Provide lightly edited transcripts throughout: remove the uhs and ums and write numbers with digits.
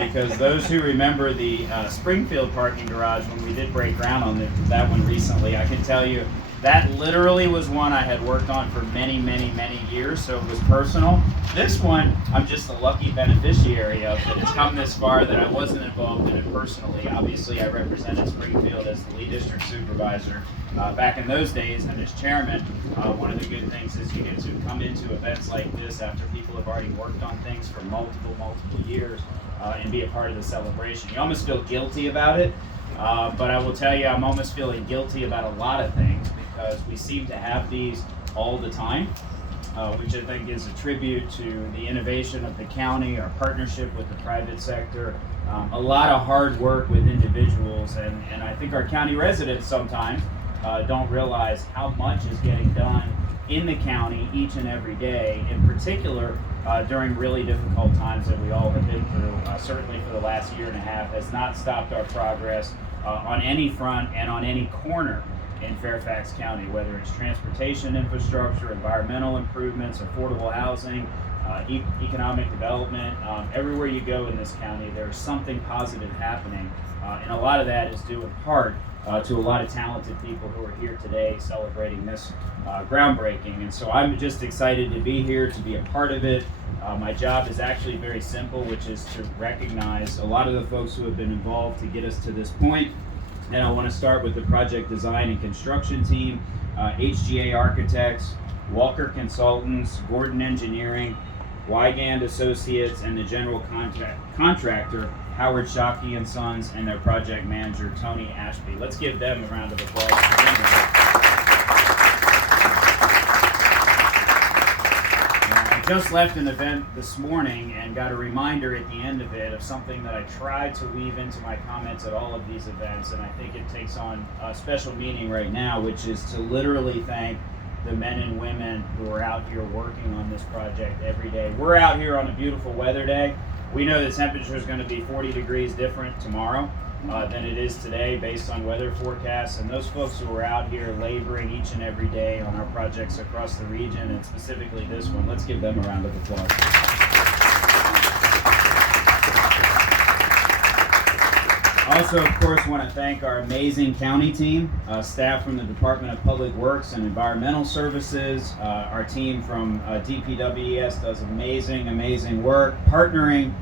because those who remember the Springfield parking garage when we did break ground on that one recently, I can tell you that literally was one I had worked on for many, many, many years, so it was personal. This one, I'm just a lucky beneficiary of that it's come this far that I wasn't involved in it personally. Obviously, I represented Springfield as the lead district supervisor back in those days, and as chairman, one of the good things is you get to come into events like this after people have already worked on things for multiple years and be a part of the celebration. You almost feel guilty about it, but I will tell you, I'm almost feeling guilty about a lot of things because we seem to have these all the time, which I think is a tribute to the innovation of the county, our partnership with the private sector, a lot of hard work with individuals, and I think our county residents sometimes don't realize how much is getting done in the county each and every day, in particular during really difficult times that we all have been through, certainly for the last year and a half, has not stopped our progress on any front and on any corner in Fairfax County, whether it's transportation infrastructure, environmental improvements, affordable housing, economic development. Everywhere you go in this county, there's something positive happening, and a lot of that is due in part to a lot of talented people who are here today celebrating this groundbreaking. And so I'm just excited to be here, to be a part of it. My job is actually very simple, which is to recognize a lot of the folks who have been involved to get us to this point. And I want to start with the project design and construction team, HGA Architects, Walker Consultants, Gordon Engineering, Wygand Associates, and the general contractor, Howard Shockey and Sons, and their project manager, Tony Ashby. Let's give them a round of applause. I just left an event this morning and got a reminder at the end of it of something that I tried to weave into my comments at all of these events, and I think it takes on a special meaning right now, which is to literally thank the men and women who are out here working on this project every day. We're out here on a beautiful weather day. We know the temperature is going to be 40 degrees different tomorrow than it is today based on weather forecasts, and those folks who are out here laboring each and every day on our projects across the region, and specifically this one, let's give them a round of applause. Also, of course, want to thank our amazing county team, staff from the Department of Public Works and Environmental Services. Our team from DPWES does amazing work, partnering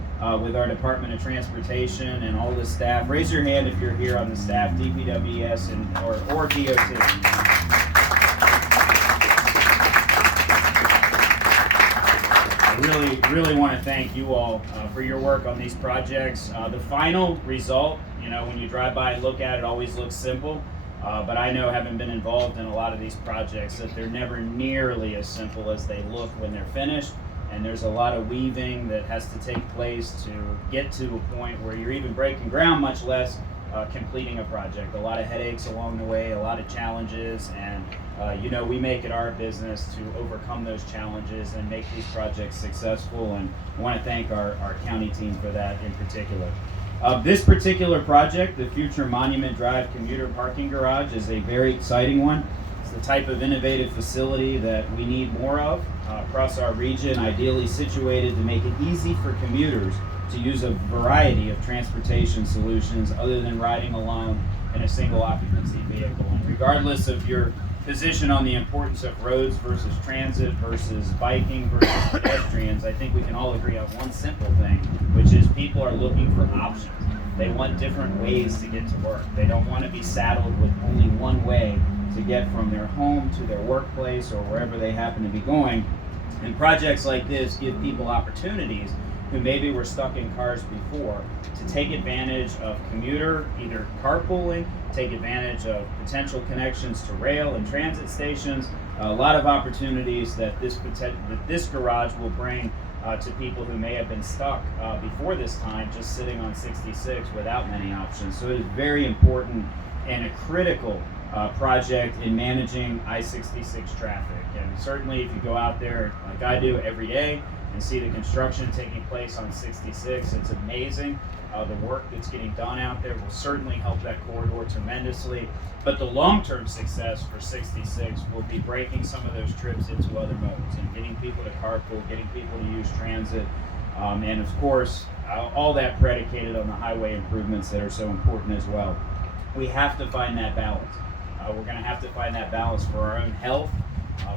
with our Department of Transportation and all the staff. Raise your hand if you're here on the staff, DPWES or DOT. Really want to thank you all for your work on these projects. The final result, when you drive by and look at it, always looks simple. But I know, having been involved in a lot of these projects, that they're never nearly as simple as they look when they're finished. And there's a lot of weaving that has to take place to get to a point where you're even breaking ground, much less completing a project. A lot of headaches along the way, a lot of challenges, and we make it our business to overcome those challenges and make these projects successful, and I want to thank our county team for that in particular. This particular project, the future Monument Drive commuter parking garage, is a very exciting one. It's the type of innovative facility that we need more of across our region, ideally situated to make it easy for commuters to use a variety of transportation solutions other than riding alone in a single occupancy vehicle. And regardless of your position on the importance of roads versus transit versus biking versus pedestrians, I think we can all agree on one simple thing, which is people are looking for options. They want different ways to get to work. They don't want to be saddled with only one way to get from their home to their workplace or wherever they happen to be going. And projects like this give people opportunities who maybe were stuck in cars before to take advantage of commuter, either carpooling, take advantage of potential connections to rail and transit stations, a lot of opportunities that this garage will bring to people who may have been stuck before this time just sitting on 66 without many options. So it is very important and a critical project in managing I-66 traffic. And certainly if you go out there like I do every day and see the construction taking place on 66, it's amazing. The work that's getting done out there will certainly help that corridor tremendously. But the long-term success for 66 will be breaking some of those trips into other modes and getting people to carpool, getting people to use transit. And of course, all that predicated on the highway improvements that are so important as well. We have to find that balance. We're going to have to find that balance for our own health,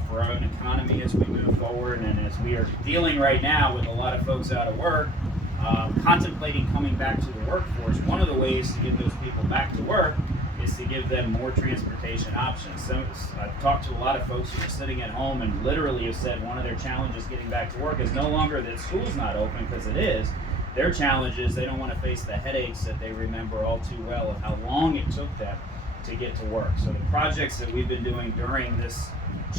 for our own economy as we move forward, and as we are dealing right now with a lot of folks out of work, contemplating coming back to the workforce. One of the ways to get those people back to work is to give them more transportation options. So I've talked to a lot of folks who are sitting at home and literally have said one of their challenges getting back to work is no longer that school's not open, because it is. Their challenge is they don't want to face the headaches that they remember all too well of how long it took them to get to work. So the projects that we've been doing during this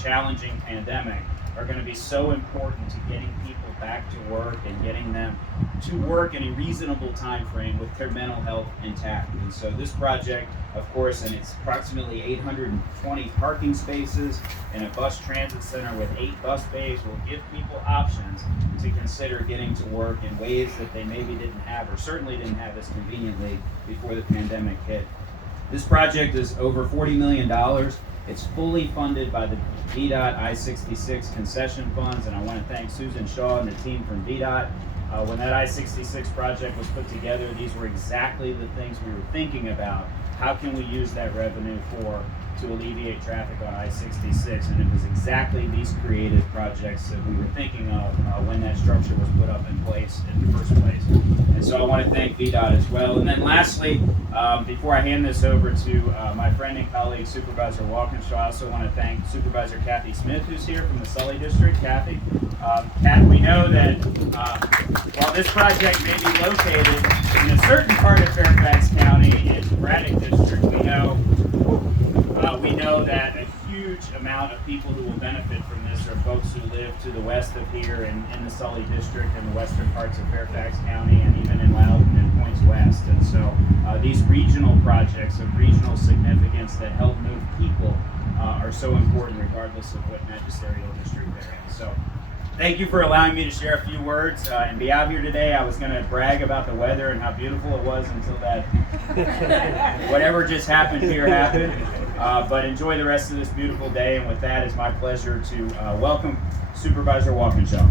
challenging pandemic are going to be so important to getting people back to work and getting them to work in a reasonable time frame with their mental health intact. And so this project, of course, and it's approximately 820 parking spaces and a bus transit center with 8 bus bays, will give people options to consider getting to work in ways that they maybe didn't have, or certainly didn't have as conveniently before the pandemic hit. This project is over $40 million. It's fully funded by the VDOT I-66 concession funds, and I want to thank Susan Shaw and the team from VDOT. When that I-66 project was put together, these were exactly the things we were thinking about. How can we use that revenue to alleviate traffic on I-66? And it was exactly these creative projects that we were thinking of when that structure was put up in place in the first place. And so I want to thank VDOT as well. And then lastly, before I hand this over to my friend and colleague, Supervisor Walkinshaw, I also want to thank Supervisor Kathy Smith, who's here from the Sully District. Kathy, we know that while this project may be located in a certain part of Fairfax County in Braddock District, we know that a huge amount of people who will benefit from this are folks who live to the west of here in the Sully District and the western parts of Fairfax County, and even in Loudoun and Points West. And so these regional projects of regional significance that help move people are so important regardless of what magisterial district they're in. So thank you for allowing me to share a few words and be out here today. I was going to brag about the weather and how beautiful it was until that whatever just happened here happened. But enjoy the rest of this beautiful day. And with that, it's my pleasure to welcome Supervisor Walkinshaw.